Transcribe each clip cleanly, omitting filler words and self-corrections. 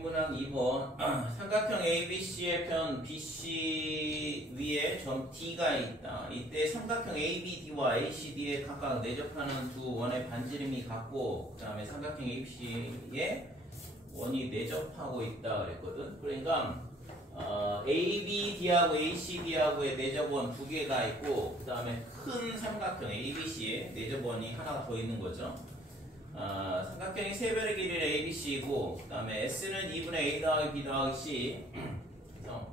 인문학 2번 삼각형 ABC의 편 BC 위에 점 D가 있다. 이때 삼각형 ABD와 ACD에 각각 내접하는 두 원의 반지름이 같고 그 다음에 삼각형 ABC에 원이 내접하고 있다 그랬거든. 그러니까 ABD하고 ACD하고의 내접원 두 개가 있고 그 다음에 큰 삼각형 ABC에 내접원이 하나가 더 있는 거죠. 삼각형이 세 변의 길이는 ABC이고 그 다음에 S는 2분의 A 더하기 B 더하기 C. 그래서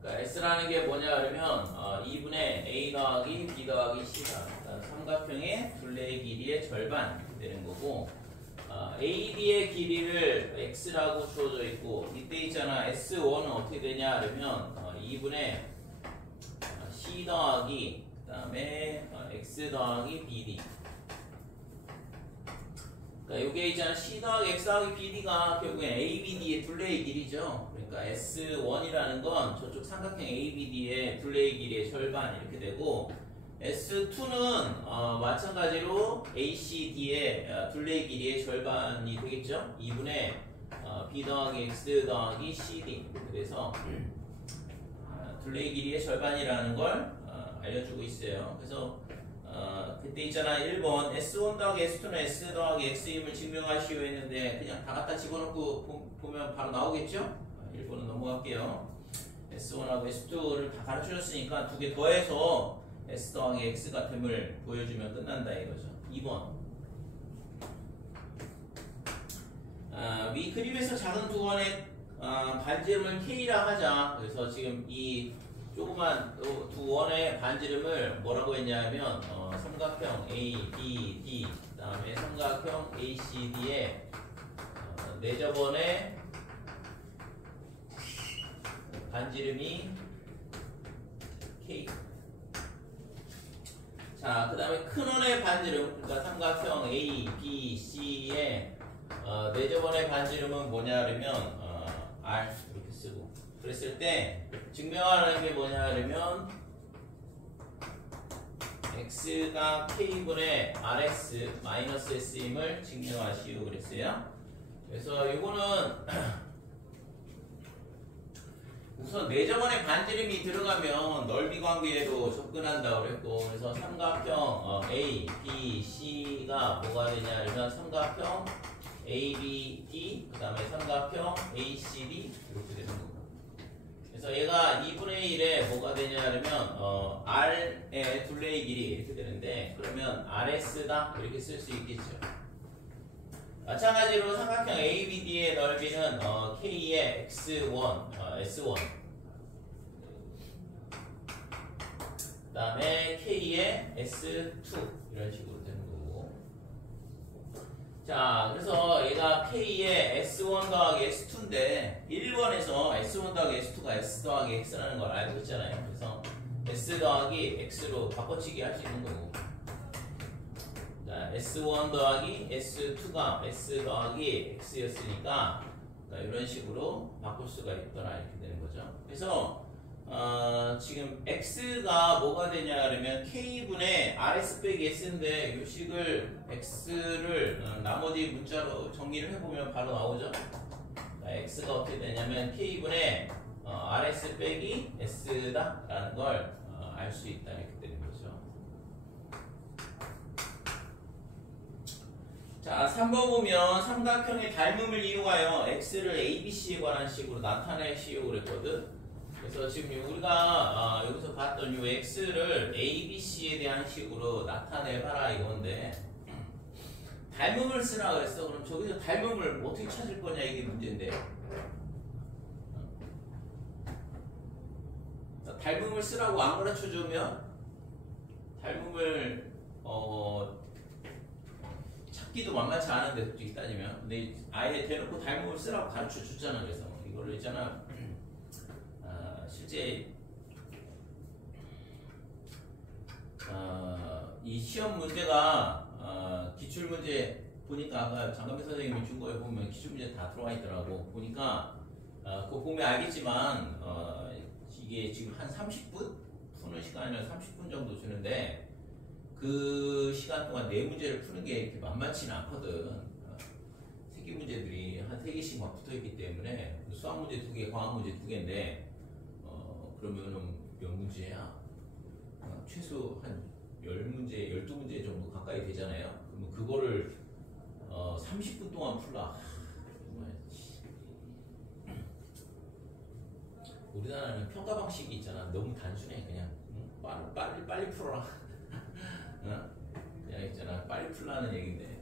그러니까 S라는 게 뭐냐 그러면 2분의 A 더하기 B 더하기 C다. 그러니까 삼각형의 둘레의 길이의 절반 되는 거고 AB의 길이를 X라고 주어져 있고 이때 있잖아 S1은 어떻게 되냐 그러면 2분의 C 더하기 그 다음에 X 더하기 BD. 그러니까 이게 있잖아 C 더하기 X 더하기 BD가 결국엔 ABD의 둘레의 길이죠. 그러니까 S1이라는 건 저쪽 삼각형 ABD의 둘레의 길이의 절반 이렇게 되고 S2는 마찬가지로 ACD의 둘레의 길이의 절반이 되겠죠. 2분의 B 더하기 X 더하기 CD. 그래서 둘레의 길이의 절반이라는 걸 알려주고 있어요. 그래서 그때 있잖아 1번 S1 더하기 S2는 S 더하기 X임을 증명하시오 했는데 그냥 다 갖다 집어넣고 보면 바로 나오겠죠? 1번은 넘어갈게요. S1하고 S2를 다 가르쳐줬으니까 두 개 더해서 S 더하기 X가 됨을 보여주면 끝난다 이거죠. 2번 위 그림에서 작은 두 원의 반지름을 K라 하자. 그래서 지금 이 조그만 두 원의 반지름을 뭐라고 했냐면 삼각형 ABD 그 다음에 삼각형 ACD의 내접원의 반지름이 K. 자, 그 다음에 큰 원의 반지름 그러니까 삼각형 ABC의 내접원의 반지름은 뭐냐 그러면 R 이렇게 쓰고 그랬을 때 증명하는 게 뭐냐 그러면 X가 K분의 RS 마이너스 S임을 증명하시오 그랬어요. 그래서 요거는 우선 내접원의 반지름이 들어가면 넓이 관계로 접근한다고 그랬고 그래서 삼각형 A, B, C가 뭐가 되냐 그러면 삼각형 ABD 그 다음에 삼각형 ACD 이렇게 되는 거고 그래서 얘가 2분의 1에 뭐가 되냐 그러면 R의 둘레의 길이 이렇게 되는데 그러면 RS다 이렇게 쓸 수 있겠죠. 마찬가지로 삼각형 ABD의 넓이는 K의 X1, S1 그 다음에 K의 S2 이런 식으로 되는 거고 자 그래서 얘가 K의 S1 더하기 S2인데 1번에서 S1 더하기 S2가 S 더하기 X라는 걸 알고 있잖아요. 그래서 S 더하기 X로 바꿔치기 할 수 있는 거고 S1 더하기 S2가 S 더하기 X였으니까 이런 식으로 바꿀 수가 있더라 이렇게 되는 거죠. 그래서 지금 X가 뭐가 되냐 그러면 K분의 RS 빼기 S인데 이 식을 X를 나머지 문자로 정리를 해보면 바로 나오죠. X가 어떻게 되냐면 K분의 RS 빼기 S다 라는 걸 알 수 있다 이렇게 되는 거죠. 자, 3번 보면 삼각형의 닮음을 이용하여 X를 ABC에 관한 식으로 나타내시오 그랬거든. 그래서 지금 우리가 여기서 봤던 이 X를 ABC에 대한 식으로 나타내봐라 이건데 닮음을 쓰라 그랬어. 그럼 저기서 닮음을 어떻게 찾을 거냐 이게 문제인데 닮음을 쓰라고 안 가르쳐주면 닮음을 찾기도 만만치 않은데 솔직히 따지면 근데 아예 대놓고 닮음을 쓰라고 가르쳐 줬잖아. 그래서 이걸로 있잖아 실제 이 시험 문제가 기출문제 보니까 아까 장감배 선생님이 준 거에 보면 기출문제 다 들어와 있더라고. 보니까 그거 보면 알겠지만 이게 지금 한 30분? 푸는 시간이면 30분 정도 주는데 그 시간 동안 네 문제를 푸는 게 이렇게 만만치는 않거든. 필기 문제들이 한 3개씩 막 붙어있기 때문에 수학 문제 2개, 과학 문제 2개인데 그러면은 몇 문제야? 최소 한 10문제, 12문제 정도 가까이 되잖아요. 그러면 그거를 30분 동안 풀라. 정말 우리나라는 평가 방식이 있잖아. 너무 단순해. 그냥 빨리 풀어라. 그냥 있잖아. 빨리 풀라는 얘기인데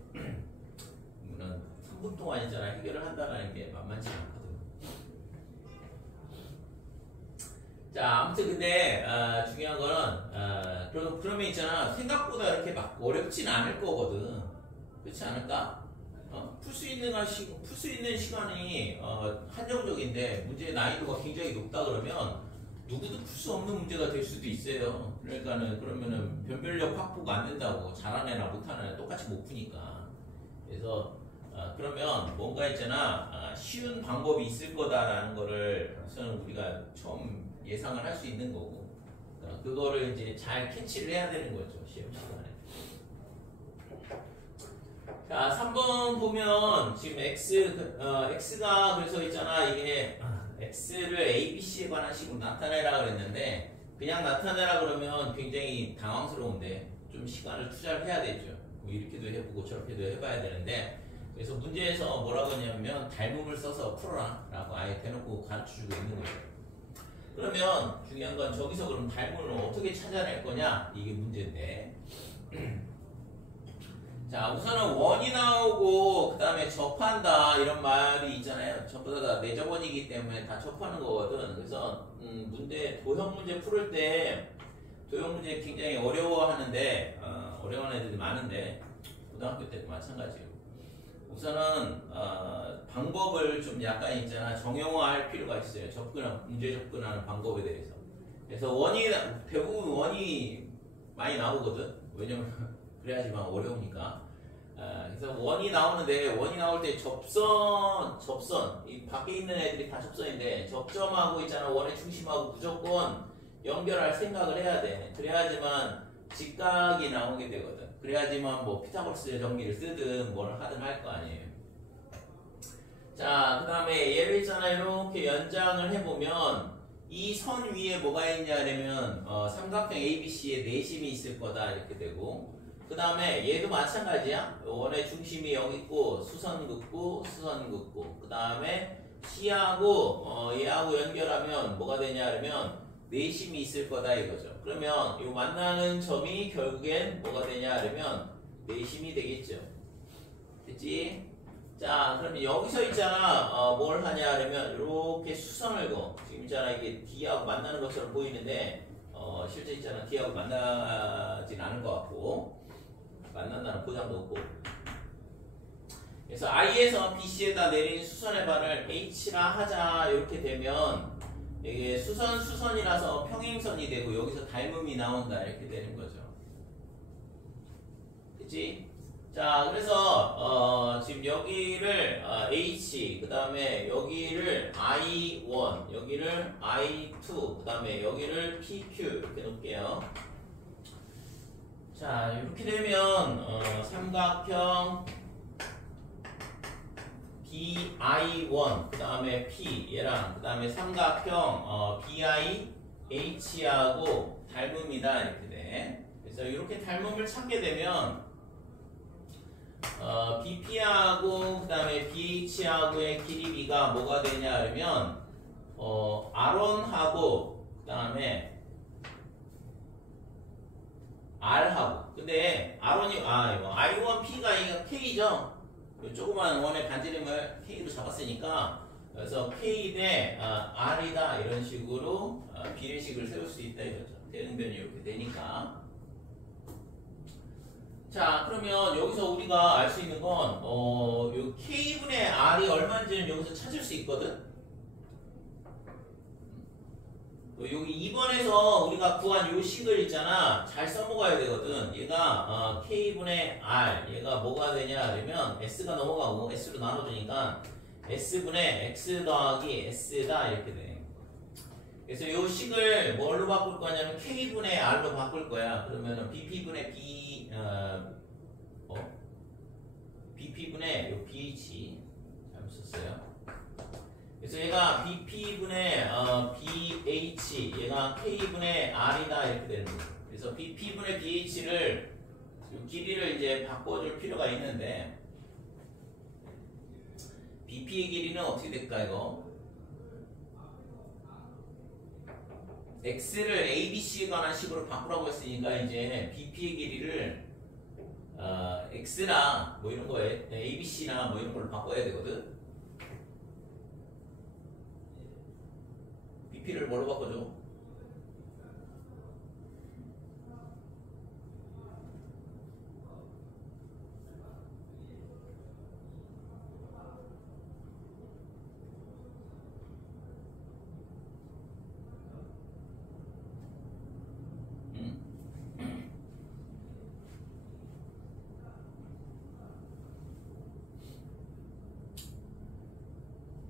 난 3분 동안 있잖아. 해결을 한다는 게 만만치 않거든. 자, 아무튼 근데 중요한 거는 그러면 있잖아. 생각보다 이렇게 막 어렵진 않을 거거든. 그렇지 않을까? 풀 수 있는 시간이 한정적인데 문제의 난이도가 굉장히 높다 그러면 누구도 풀 수 없는 문제가 될 수도 있어요. 그러면은 변별력 확보가 안 된다고 잘하는 애나 못하는 애 똑같이 못 푸니까. 그래서 그러면 뭔가 있잖아. 쉬운 방법이 있을 거다라는 거를 우선 우리가 처음 예상을 할 수 있는 거고 그거를 이제 잘 캐치를 해야 되는 거죠. 시험 시간에. 자, 3번 보면 지금 x가 그래서 있잖아. 이게 x를 a, b, c에 관한 식으로 나타내라 그랬는데 그냥 나타내라 그러면 굉장히 당황스러운데 좀 시간을 투자를 해야 되죠. 뭐 이렇게도 해보고 저렇게도 해봐야 되는데 그래서 문제에서 뭐라고 했냐면 닮음을 써서 풀어라 라고 아예 대놓고 가르쳐주고 있는 거예요. 그러면 중요한 건 저기서 그럼 닮음을 어떻게 찾아낼 거냐 이게 문제인데 자, 우선은 원이 나오고 그 다음에 접한다 이런 말이 있잖아요. 전부 다 내접원이기 때문에 다 접하는 거거든. 그래서 도형 문제 풀을 때 도형 문제 굉장히 어려워하는데 어려워하는 애들이 많은데 고등학교 때도 마찬가지예요. 우선은 방법을 좀 약간 있잖아. 정형화할 필요가 있어요. 문제 접근하는 방법에 대해서. 그래서 대부분 원이 많이 나오거든. 왜냐면 그래야지만 어려우니까. 그래서 원이 나오는데 원이 나올 때 접선 이 밖에 있는 애들이 다 접선인데 접점하고 있잖아. 원의 중심하고 무조건 연결할 생각을 해야 돼. 그래야지만 직각이 나오게 되거든. 그래야지만 뭐 피타고라스 정리를 쓰든 뭘 하든 할 거 아니에요. 자, 그 다음에 얘를 있잖아. 이렇게 연장을 해보면 이 선 위에 뭐가 있냐면 삼각형 ABC에 내심이 있을 거다 이렇게 되고 그 다음에 얘도 마찬가지야. 원의 중심이 여기 있고 수선 긋고 그 다음에 C하고 얘하고 연결하면 뭐가 되냐 그러면 내심이 있을 거다 이거죠. 그러면 이 만나는 점이 결국엔 뭐가 되냐 그러면 내심이 되겠죠. 됐지? 자, 그러면 여기서 있잖아. 뭘 하냐 그러면 이렇게 수선을 그어. 지금 있잖아. 이게 D하고 만나는 것처럼 보이는데 실제 있잖아. D하고 만나진 않을 것 같고 만난다는 보장도 없고. 그래서 I에서 BC에다 내린 수선의 반을 H라 하자 이렇게 되면 이게 수선이라서 평행선이 되고 여기서 닮음이 나온다 이렇게 되는 거죠. 그치? 자, 그래서 지금 여기를 H 그 다음에 여기를 I1 여기를 I2 그 다음에 여기를 PQ 이렇게 놓을게요. 자, 이렇게 되면 삼각형 BI1 그 다음에 P 얘랑 그 다음에 삼각형 BIH하고 닮음이다 이렇게 돼. 그래서 이렇게 닮음을 찾게 되면 BP하고 그 다음에 BH하고의 길이비가 뭐가 되냐 그러면 R1하고 그 다음에 R하고 근데 R1이 이거 I1P가 이거 K죠. 조그만 원의 반지름을 K로 잡았으니까 그래서 K 대 R이다 이런 식으로 비례식을 세울 수 있다 이거죠. 대응변이 이렇게 되니까. 자, 그러면 여기서 우리가 알 수 있는 건 요 K분의 R이 얼마인지는 여기서 찾을 수 있거든. 여기 2번에서 우리가 구한 요 식을 있잖아. 잘 써먹어야 되거든. 얘가 K분의 R 얘가 뭐가 되냐 그러면 S가 넘어가고 S로 나눠주니까 S분의 X 더하기 S다 이렇게 돼. 그래서 요 식을 뭘로 바꿀 거냐면 K분의 R로 바꿀 거야. 그러면은 BP분의 BP분의 요 BH 썼어요. 그래서 얘가 BP분의 BH, 얘가 K분의 R이다 이렇게 되는 거죠. 그래서 BP분의 BH를 길이를 이제 바꿔줄 필요가 있는데 BP의 길이는 어떻게 될까 이거? X를 ABC에 관한 식으로 바꾸라고 했으니까 이제 BP의 길이를 X나 뭐 이런 거에 ABC나 뭐 이런 걸로 바꿔야 되거든. BP를 뭘로 바꿔줘?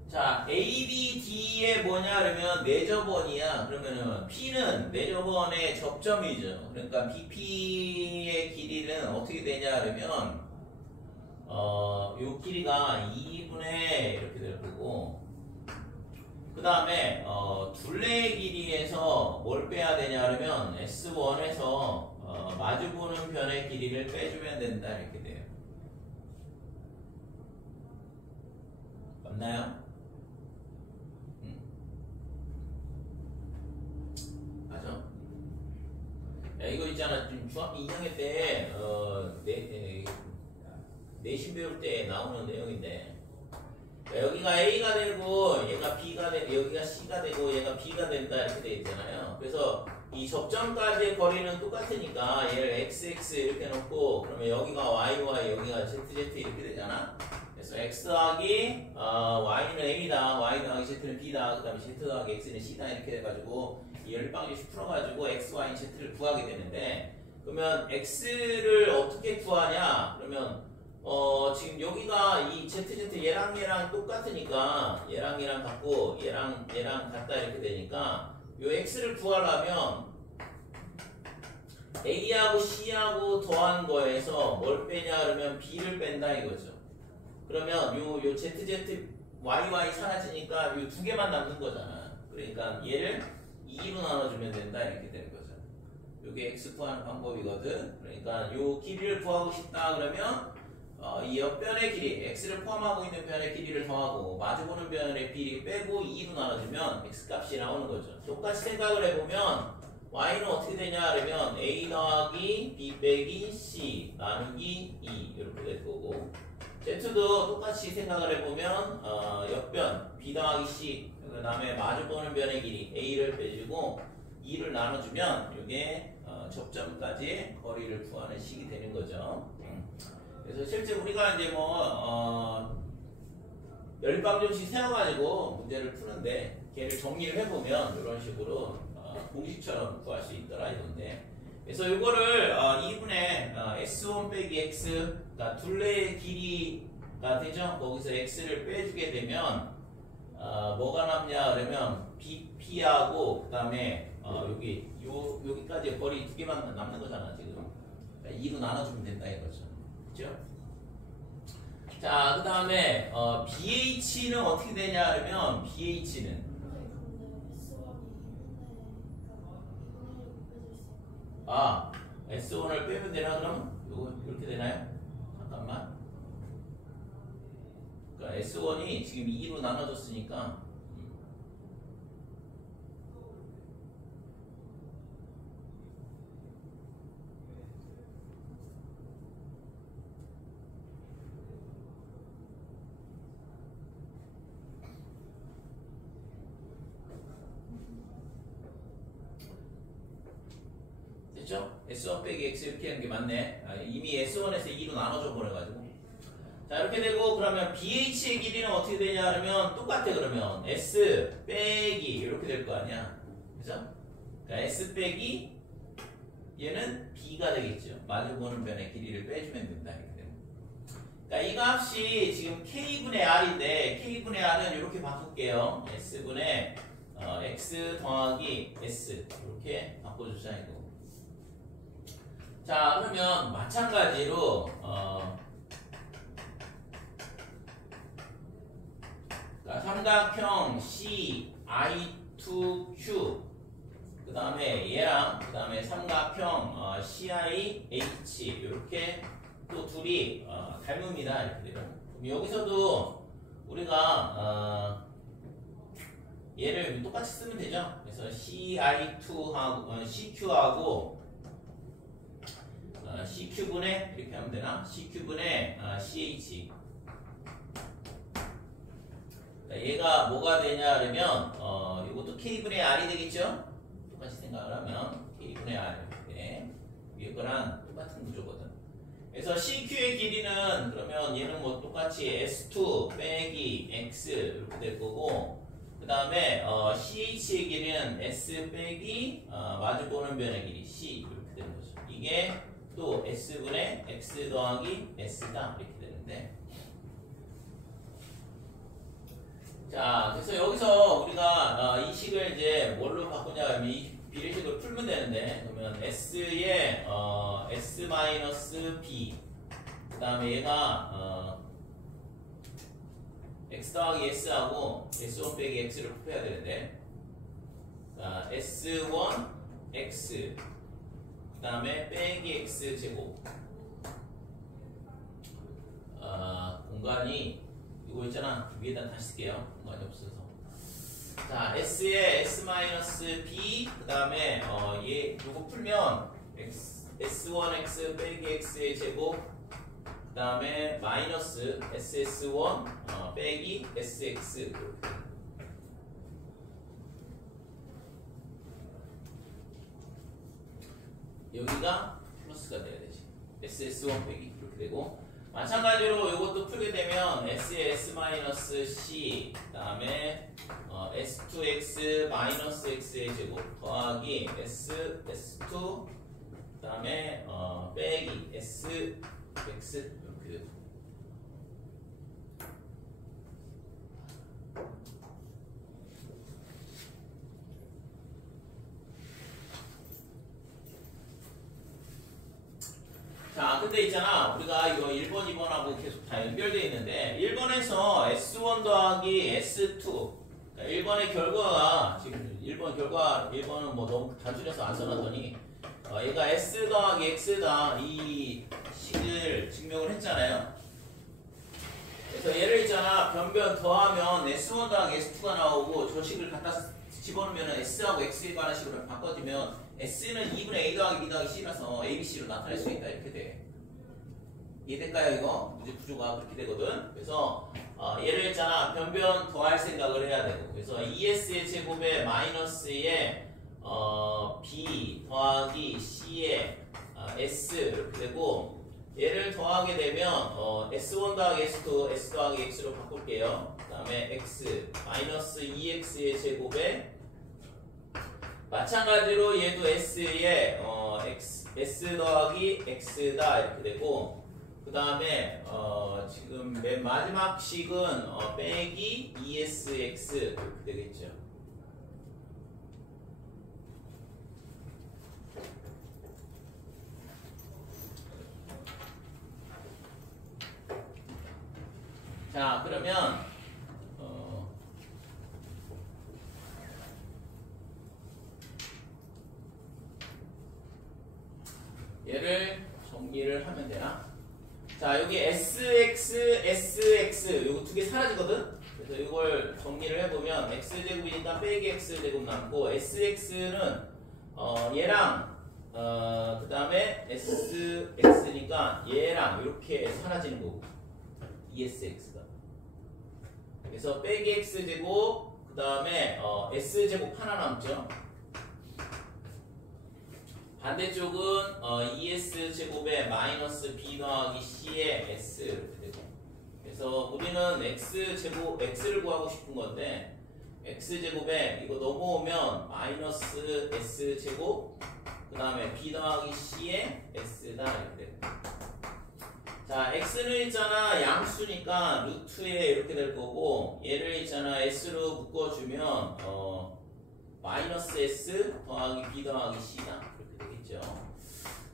자, A, B, D에 뭐냐 그러면 내접원이야. 그러면은 P는 내접원의 접점이죠. 그러니까 BP의 길이는 어떻게 되냐 그러면 요 길이가 2분의 이렇게 될 거고 그 다음에 둘레의 길이에서 뭘 빼야 되냐 그러면 S1에서 마주보는 변의 길이를 빼주면 된다 이렇게 돼요. 맞나요? 야, 이거 있잖아. 지금 중학교 2학년 때, 내신 배울 때 나오는 내용인데, 야, 여기가 A가 되고, 얘가 B가 되고, 여기가 C가 되고, 얘가 B가 된다, 이렇게 돼 있잖아요. 그래서 이 접점까지의 거리는 똑같으니까, 얘를 XX 이렇게 놓고, 그러면 여기가 YY, 여기가 ZZ 이렇게 되잖아. 그래서 X 더하기, Y는 A다, Y 더하기 Z는 B다, 그 다음에 Z 더하기 X는 C다, 이렇게 돼가지고, 이 열방지수 풀어가지고 x, y, z를 구하게 되는데 그러면 x를 어떻게 구하냐 그러면 지금 여기가 이 z, 얘랑 똑같으니까 얘랑 같고 얘랑 같다 이렇게 되니까 요 x를 구하려면 a하고 c하고 더한 거에서 뭘 빼냐 그러면 b를 뺀다 이거죠. 그러면 요 z, y 사라지니까 요 두 개만 남는 거잖아. 그러니까 얘를 2로 나눠주면 된다 이렇게 되는 거죠. 이게 x 구하는 방법이거든. 그러니까 요 길이를 구하고 싶다 그러면 이 옆변의 길이 x를 포함하고 있는 변의 길이를 더하고 마주보는 변의 길이 빼고 2로 나눠주면 x 값이 나오는 거죠. 똑같이 생각을 해보면 y는 어떻게 되냐 그러면 a 더하기 b 빼기 c 나누기 2 이렇게 될 거고 z도 똑같이 생각을 해보면 옆변 b 더하기 c 그 다음에 마주보는 변의 길이 a를 빼주고 2를 나눠주면 이게 접점까지 거리를 구하는 식이 되는 거죠. 그래서 실제 우리가 이제 연립방정식 세워가지고 문제를 푸는데 걔를 정리를 해보면 이런 식으로 공식처럼 구할 수 있더라 이건데. 그래서 이거를 2분의 S1 빼기 X, 그러니까 둘레의 길이가 되죠. 거기서 X를 빼주게 되면 뭐가 남냐 그러면 BP하고 그 다음에 여기까지 거리 두 개만 남는 거잖아 지금. 그러니까 2로 나눠주면 된다 이거죠. 그죠? 자, 그 다음에 BH는 어떻게 되냐 그러면 BH는 S1을 빼면 되나 그럼? 요거 이렇게 되나요? 잠깐만. 그러니까 S1이 지금 2로 나눠졌으니까 됐죠? S1 빼기 X 이렇게 하는 게 맞네. 이미 S1에서 2로 나눠져 버려가지고. 자, 이렇게 되고, 그러면 BH의 길이는 어떻게 되냐, 그러면 똑같아, 그러면. S 빼기, 이렇게 될 거 아니야. 그죠? 그러니까 S 빼기, 얘는 B가 되겠죠. 마주보는 변의 길이를 빼주면 된다, 이렇게 되면. 그러니까 이 값이 지금 K분의 R인데, K분의 R은 이렇게 바꿀게요. S분의 X 더하기 S. 이렇게 바꿔주자, 이거. 자, 그러면 마찬가지로 삼각형 CI2Q 그 다음에 얘랑 그 다음에 삼각형 CIH 이렇게 또 둘이 닮습니다. 이렇게 되면 여기서도 우리가 얘를 똑같이 쓰면 되죠. 그래서 CI2하고 CQ하고 CQ분의 이렇게 하면 되나? CQ분의 CH. 얘가 뭐가 되냐 그러면 이것도 K분의 R이 되겠죠? 똑같이 생각을 하면 K분의 R 네. 위에 거랑 똑같은 구조거든. 그래서 CQ의 길이는 그러면 얘는 뭐 똑같이 S2 빼기 X 이렇게 될 거고 그 다음에 CH의 길이는 S 빼기 마주보는 변의 길이 C 이렇게 되는 거죠. 이게 또 S분의 X 더하기 S다 이렇게 되는데 자 그래서 여기서 우리가 이 식을 이제 뭘로 바꾸냐 하면 이 비례식으로 풀면 되는데 그러면 S의 S-B 그 다음에 얘가 X 더하기 S하고 S1 빼기 X를 곱해야 되는데 S1 X 그 다음에 빼기 X 제곱 공간이 이거 있잖아 위에다 다시 쓸게요 공간이 없어서 자 S에 S-B 그 다음에 얘 요거 풀면 S1X 빼기 X의 제곱 그 다음에 마이너스 SS1 빼기 SX 여기가 플러스가 돼야 되지 SS1 빼기 이렇게 되고 마찬가지로 이것도 풀게 되면 S의 S-C 그 다음에 S2X 마이너스 X의 제곱 더하기 S2 그 다음에 빼기 SX 이렇게 되고 자, 근데 있잖아. 우리가 이거 1번, 2번하고 계속 다 연결되어 있는데 1번에서 S1 더하기 S2 그러니까 1번의 결과가 지금 1번은 뭐 너무 단순해서 안 써놨더니 얘가 S 더하기 X다 이 식을 증명을 했잖아요. 그래서 얘를 있잖아. 변변 더하면 S1 더하기 S2가 나오고 저 식을 갖다 집어넣으면 S하고 X에 관한 식으로 바꿔지면 S는 2분의 A 더하기 B 더하기 C라서 ABC로 나타낼 수 있다 이렇게 돼. 이해될까요 이거? 문제 구조가 그렇게 되거든. 그래서 얘를 있잖아 변변 더할 생각을 해야 되고 그래서 2S의 제곱에 마이너스에 B 더하기 C에 S 이렇게 되고 얘를 더하게 되면 S1 더하기 S2 S 더하기 X로 바꿀게요. 그 다음에 X 마이너스 2X의 제곱에 마찬가지로 얘도 S에 S 더하기 X다 이렇게 되고 그 다음에 지금 맨 마지막 식은 빼기 2SX 이렇게 되겠죠. 자 그러면 얘를 정리를 하면 되나? 자 여기 SX, SX 요거 두 개 사라지거든? 그래서 이걸 정리를 해보면 X제곱이니까 빼기 X제곱 남고 SX는 얘랑 그 다음에 SX니까 얘랑 이렇게 사라지는 거고 ESX가 그래서 빼기 X제곱 그 다음에 S제곱 하나 남죠. 반대쪽은 2S제곱에 마이너스 B 더하기 C에 S 이렇게 되고 그래서 우리는 X제곱, X를 구하고 싶은 건데 X제곱에 이거 넘어오면 마이너스 S제곱 그 다음에 B 더하기 C에 S다 이렇게 되고 자 X는 있잖아 양수니까 루트에 이렇게 될 거고 얘를 있잖아 S로 묶어주면 마이너스 S 더하기 B 더하기 C다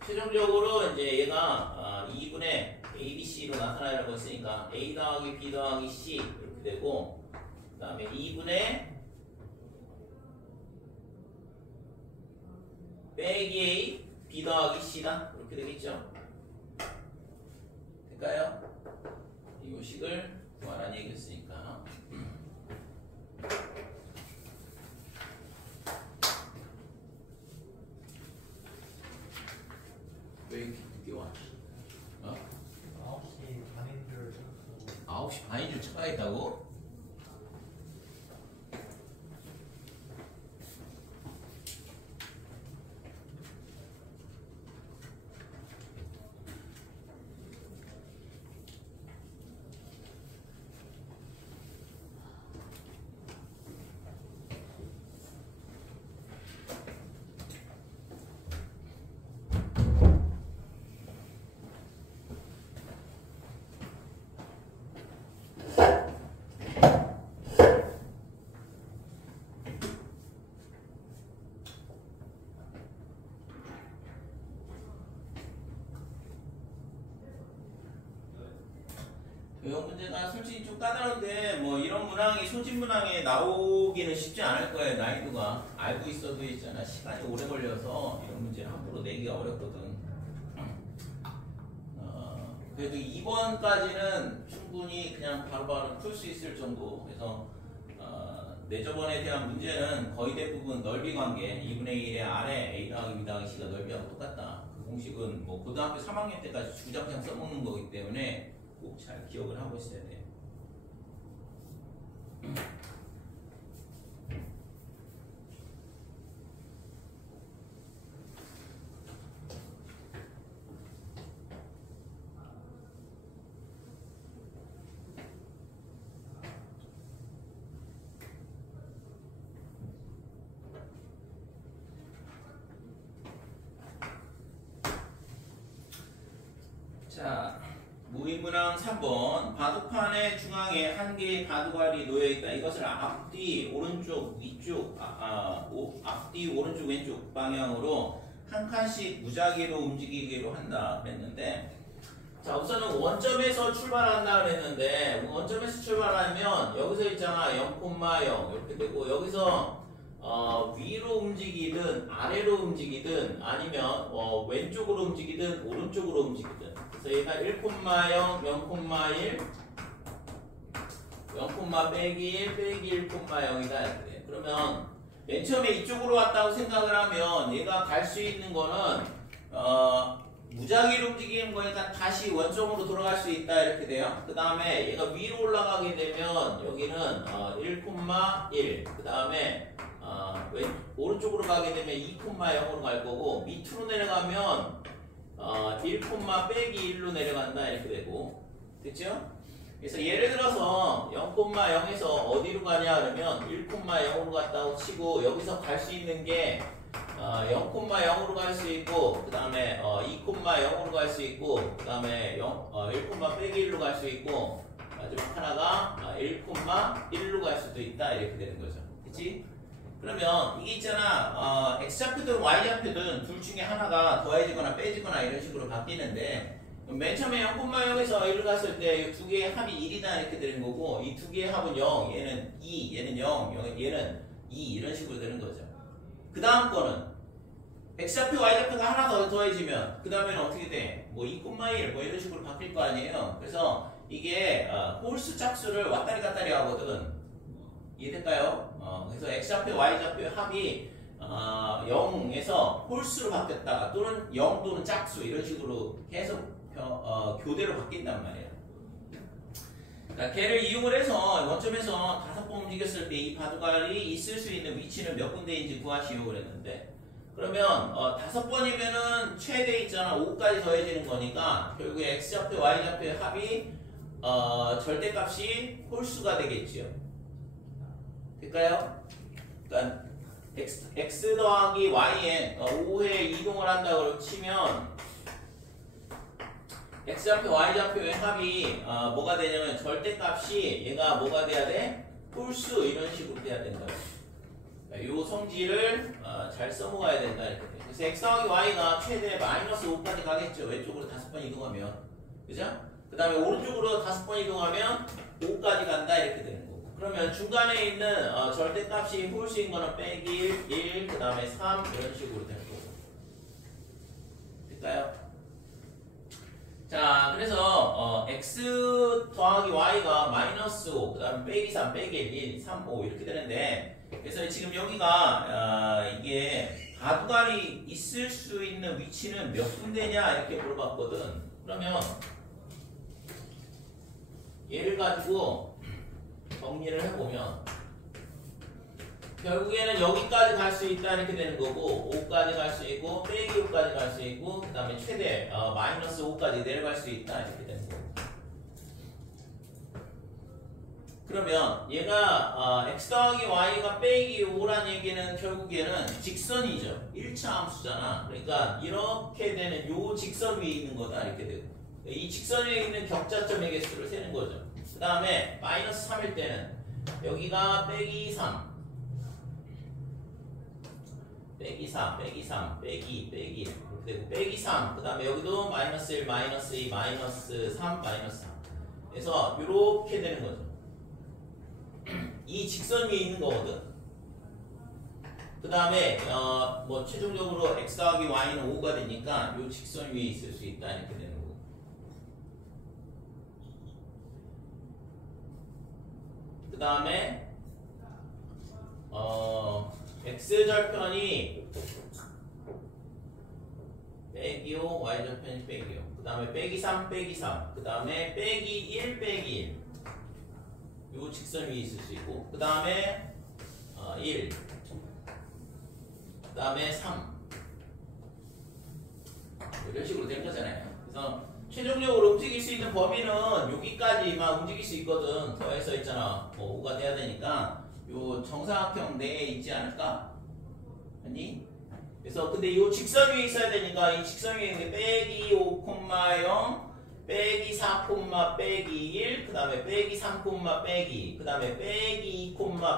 최종적으로 이제 얘가 2분의 ABC로 나타나려고 했으니까 A 더하기 B 더하기 C 이렇게 되고 그 다음에 2분의 빼기 A B 더하기 C다. 이렇게 되겠죠? 될까요? 이 요식을 구하라는 얘기였으니까. 왜 이렇게 늦게 와? 9시 반인 줄 9시 반인 줄 착각했다고? 도형 문제가 솔직히 좀 까다로운데 뭐 이런 문항이 소진 문항에 나오기는 쉽지 않을 거예요. 난이도가 알고 있어도 있잖아 시간이 오래 걸려서 이런 문제를 함부로 내기가 어렵거든. 그래도 2번까지는 충분히 그냥 바로바로 풀 수 있을 정도. 그래서 내저번에 대한 문제는 거의 대부분 넓이 관계 2분의 1의 아래 A 더하기 B 더하기 C가 넓이하고 똑같다. 그 공식은 뭐 고등학교 3학년 때까지 주장창 써먹는 거기 때문에 꼭 잘 기억을 하고 있어야 돼요. 자, 무인문항 3번 바둑판의 중앙에 한 개의 바둑알이 놓여있다. 이것을 앞뒤 오른쪽 위쪽 앞뒤 오른쪽 왼쪽 방향으로 한 칸씩 무작위로 움직이기로 한다 그랬는데, 자 우선은 원점에서 출발한다 그랬는데 원점에서 출발하면 여기서 있잖아 0,0 이렇게 되고 여기서 위로 움직이든 아래로 움직이든 아니면 왼쪽으로 움직이든 오른쪽으로 움직이든, 그래서 얘가 1,0, 0,1 0, 빼기 1 빼기 1,0이다 이렇게 돼. 그러면 맨 처음에 이쪽으로 왔다고 생각을 하면 얘가 갈 수 있는 거는 무작위로 움직이는 거니까 다시 원점으로 돌아갈 수 있다 이렇게 돼요. 그 다음에 얘가 위로 올라가게 되면 여기는 1,1 그 다음에 오른쪽으로 가게 되면 2,0로 갈 거고 밑으로 내려가면 1, 빼기 1로 내려간다 이렇게 되고, 됐죠? 그래서 예를 들어서 0,0에서 어디로 가냐 그러면 1,0로 갔다고 치고 여기서 갈 수 있는 게 0,0으로 갈 수 있고 그 다음에 2,0으로 갈 수 있고 그 다음에 1, 빼기 1로 갈 수 있고 마지막 하나가 1,1로 갈 수도 있다 이렇게 되는 거죠. 그치? 그러면 이게 있잖아 x좌표든 y좌표든 둘 중에 하나가 더해지거나 빼지거나 이런 식으로 바뀌는데, 맨 처음에 0,0에서 1을 갔을 때 이 두 개의 합이 1이다 이렇게 되는 거고 이 두 개의 합은 0, 얘는 2, 얘는 0, 얘는 2 이런 식으로 되는 거죠. 그 다음 거는 x좌표 y좌표가 하나 더 더해지면 그 다음에는 어떻게 돼? 뭐 2,1 뭐 이런 식으로 바뀔 거 아니에요. 그래서 이게 홀수 짝수를 왔다리 갔다리 하거든. 이해될까요? 그래서 x좌표 y좌표의 합이 0에서 홀수로 바뀌었다가 또는 0 또는 짝수 이런 식으로 계속 교대로 바뀐단 말이에요. 그러니까 걔를 이용을 해서 원점에서 5번 움직였을 때 이 바둑알이 있을 수 있는 위치는 몇 군데인지 구하시오 그랬는데, 그러면 5번이면은 최대 있잖아 5까지 더해지는 거니까 결국에 x좌표 y좌표의 합이 절대값이 홀수가 되겠지요. 될까요? 그러니까 x 더하기 y에 5회 이동을 한다고 치면 x좌표 y좌표의 합이 뭐가 되냐면 절대값이 얘가 뭐가 돼야 돼? 홀수 이런 식으로 돼야 된다. 이 성질을 잘 써먹어야 된다 이렇게 돼. 그래서 x 더하기 y가 최대 마이너스 5까지 가겠죠. 왼쪽으로 5번 이동하면, 그죠? 그 다음에 오른쪽으로 5번 이동하면 5까지 간다 이렇게 되는 거고. 그러면 중간에 있는 절대값이 홀수인 거는 빼기 1, 그 다음에 3 이런 식으로 되는 거고. 될까요? 자, 그래서 x 더하기 y가 마이너스 5, 그 다음에 빼기 3, 빼기 1, 3, 5 이렇게 되는데, 그래서 지금 여기가 이게 가두갈이 있을 수 있는 위치는 몇 군데냐 이렇게 물어봤거든. 그러면 얘를 가지고 정리를 해보면 결국에는 여기까지 갈 수 있다 이렇게 되는 거고, 5까지 갈 수 있고 빼기 5까지 갈 수 있고, 그 다음에 최대 마이너스 5까지 내려갈 수 있다 이렇게 되는 거고. 그러면 얘가 x 더하기 y가 빼기 5란 얘기는 결국에는 직선이죠. 1차 함수잖아. 그러니까 이렇게 되는 요 직선 위에 있는 거다 이렇게 되고, 이 직선 위에 있는 격자점의 개수를 세는 거죠. 그 다음에 마이너스 3일 때는 여기가 빼기 3, 빼기 3, 빼기 3, 빼기 1 이렇게 되고, 빼기 3, 그 다음에 여기도 마이너스 1, 마이너스 2, 마이너스 3, 마이너스 3. 그래서 이렇게 되는 거죠. 이 직선 위에 있는 거거든. 그 다음에 뭐 최종적으로 x 더하기 y는 5가 되니까 이 직선 위에 있을 수 있다 이렇게 되는 거고. 그 다음에 x절편이 빼기 5, y절편이 빼기 5. 그 다음에 빼기 3, 빼기 3. 그 다음에 빼기 1, 빼기 1. 요 직선 위에 있을 수 있고, 그 다음에 1, 그 다음에 3 이런 식으로 된 거잖아요. 그래서 최종적으로 움직일 수 있는 범위는 여기까지만 움직일 수 있거든. 더해서 있잖아. 뭐 5가 돼야 되니까 요 정사각형 내에 있지 않을까? 아니? 그래서 근데 이 직선 위에 있어야 되니까 이 직선 위에 있는 게 빼기 5, 0 빼기 4, 빼기 1, 그 다음에 빼기 3, 빼기, 그 다음에 빼기 2,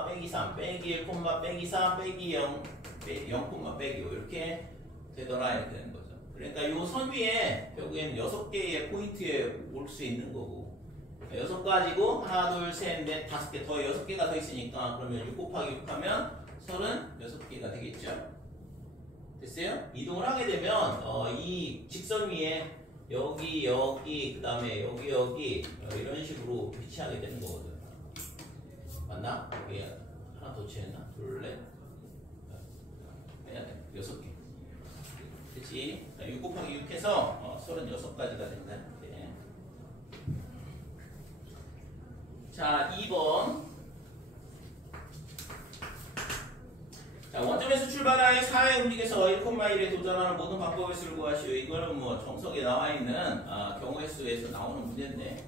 빼기 3, 빼기 1, 빼기 4, 빼기 0, 0, 빼기 5 이렇게 되더라 이렇게 되는 거죠. 그러니까 이 선 위에 결국에는 6개의 포인트에 올 수 있는 거고, 6 가지고 하나, 둘, 셋, 넷, 5개 더 6개가 더 있으니까 그러면 6 곱하기 6 하면 36개가 되겠죠. 됐어요? 이동을 하게 되면 이 직선 위에 여기, 그 다음에 여기 이런 식으로 위치하게 되는 거거든. 맞나? 여기 하나 더 채웠나? 둘, 넷, 빼야 돼. 6개. 그치? 6 곱하기 6 해서 36가지가 된다는데. 자, 2번. 자, 원점에서 출발하여 4회 움직여서 1,1에 도달하는 모든 방법의 수를 구하시오. 이거는 뭐 정석에 나와 있는 경우의 수에서 나오는 문제인데,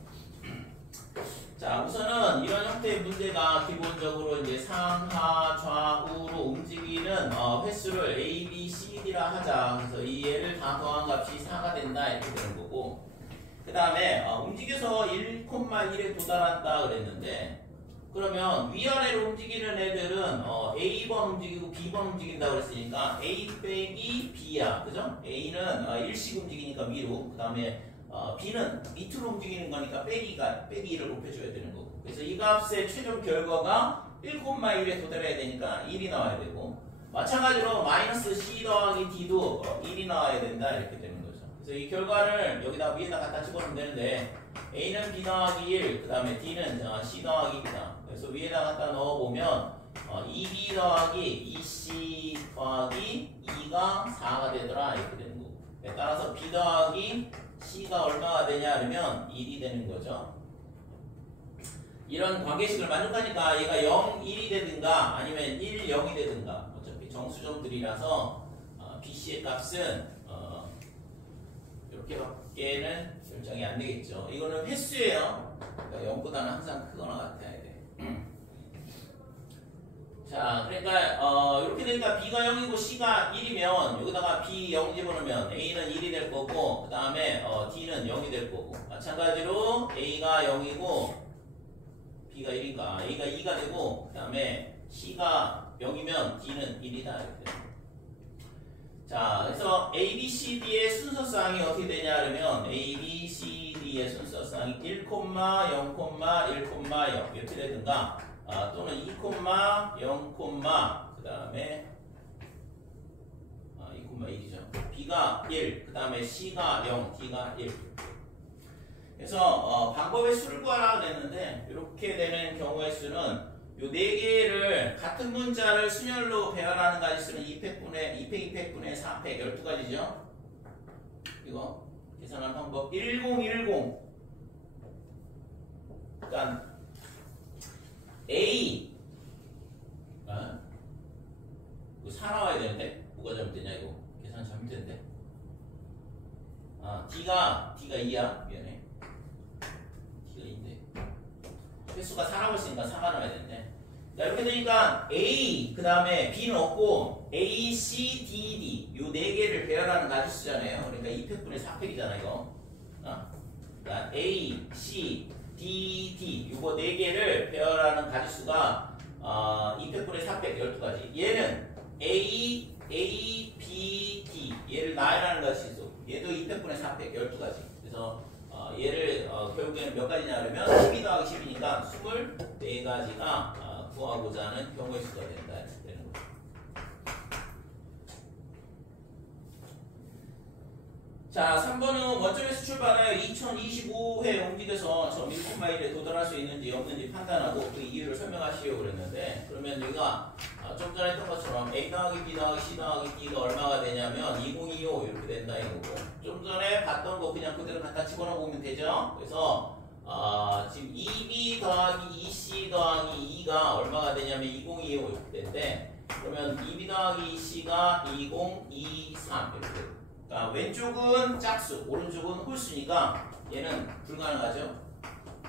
자, 우선은 이런 형태의 문제가 기본적으로 이제 상하 좌우로 움직이는 횟수를 A, B, C, D라 하자. 그래서 이 얘를 다 더한 값이 4가 된다 이렇게 되는 거고, 그 다음에 움직여서 1,1에 도달한다 그랬는데, 그러면 위아래로 움직이는 애들은 A번 움직이고 B번 움직인다고 그랬으니까 A 빼기 B야. 그죠? A는 일씩 움직이니까 위로, 그 다음에 B는 밑으로 움직이는 거니까 빼기 1을 곱해줘야 되는 거고. 그래서 이 값의 최종 결과가 1,1에 도달해야 되니까 1이 나와야 되고, 마찬가지로 마이너스 C 더하기 D도 1이 나와야 된다 이렇게 되는 거죠. 그래서 이 결과를 여기다 위에다 갖다 집어넣으면 되는데, A는 B 더하기 1, 그 다음에 D는 C 더하기 2다. 그래서 위에다 갖다 넣어보면 2B 더하기 2C 더하기 2가 4가 되더라 이렇게 되는 거고, 따라서 B 더하기 C가 얼마가 되냐 그러면 1이 되는 거죠. 이런 관계식을 만족하니까 얘가 0, 1이 되든가 아니면 1, 0이 되든가 어차피 정수점들이라서 BC의 값은 이렇게밖에는 결정이 안 되겠죠. 이거는 횟수예요. 그러니까 0보다는 항상 크거나 같아야 돼. 자, 그러니까 이렇게 되니까 B가 0이고 C가 1이면 여기다가 B 0 집어넣으면 A는 1이 될 거고, 그 다음에 D는 0이 될 거고, 마찬가지로 A가 0이고 B가 1인가 A가 2가 되고, 그 다음에 C가 0이면 D는 1이다 이렇게 돼요. 자, 그래서 A, B, C, D의 순서쌍이 어떻게 되냐 그러면 A, B, C, D의 순서쌍이 1, 0, 1, 0 이렇게 되든가, 또는 2, 0, 그 다음에 2,1이죠. B가 1, 그 다음에 C가 0, D가 1. 그래서 방법의 수를 구하라 그랬는데 이렇게 되는 경우의 수는 요 4개를 같은 문자를 순열로 배열하는 가지수는 2팩분의 4팩 12가지죠. 이거 계산한 방법 1010. 그러니까 A 이거 4 나와야 되는데 뭐가 잘못됐냐 이거 계산 잘못됐는데 D가 2야 미안해 D가 2인데 횟수가 4라고 했으니까 4가 나와야 되는데 자 이렇게 되니까 A 그 다음에 B는 없고 A, C, D, D 요 4개를 배열하는 가지수잖아요. 그러니까 2팩분의 4팩이잖아 이거 그러니까 A, C, D, D 요거 4개를 배열하는 가지수가 2팩분의 4팩 12가지 얘는 A, B, D 얘를 나열하는 가지수 얘도 2팩분의 4팩 12가지 그래서 얘를 결국에는 몇 가지냐 그러면 12 더하기 10이니까 24가지가 구하고자 하는 경우의 수가 된다 되는 거죠. 자 3번은 원점에서 출발하여 2025회 옮기돼서 저 1,1에 도달할 수 있는지 없는지 판단하고 그 이유를 설명하시오 그랬는데 그러면 우리가 좀 전에 했던 것처럼 A 더하기 B 더하기 C 더하기 D가 얼마가 되냐면 2025 이렇게 된다 이거고 좀 전에 봤던 거 그냥 그대로 갖다 집어넣어 보면 되죠. 그래서 지금 2B 더하기 2C 더하기 2가 얼마가 되냐면 2025 이렇게 되는데 그러면 2B 더하기 2C가 2023 이렇게 돼요. 그러니까 왼쪽은 짝수 오른쪽은 홀수니까 얘는 불가능하죠.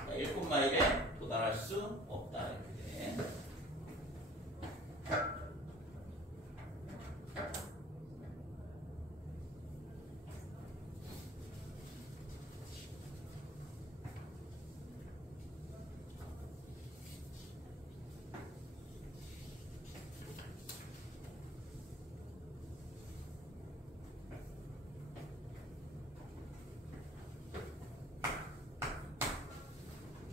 1,1에 도달할 수 없다 이렇게 돼.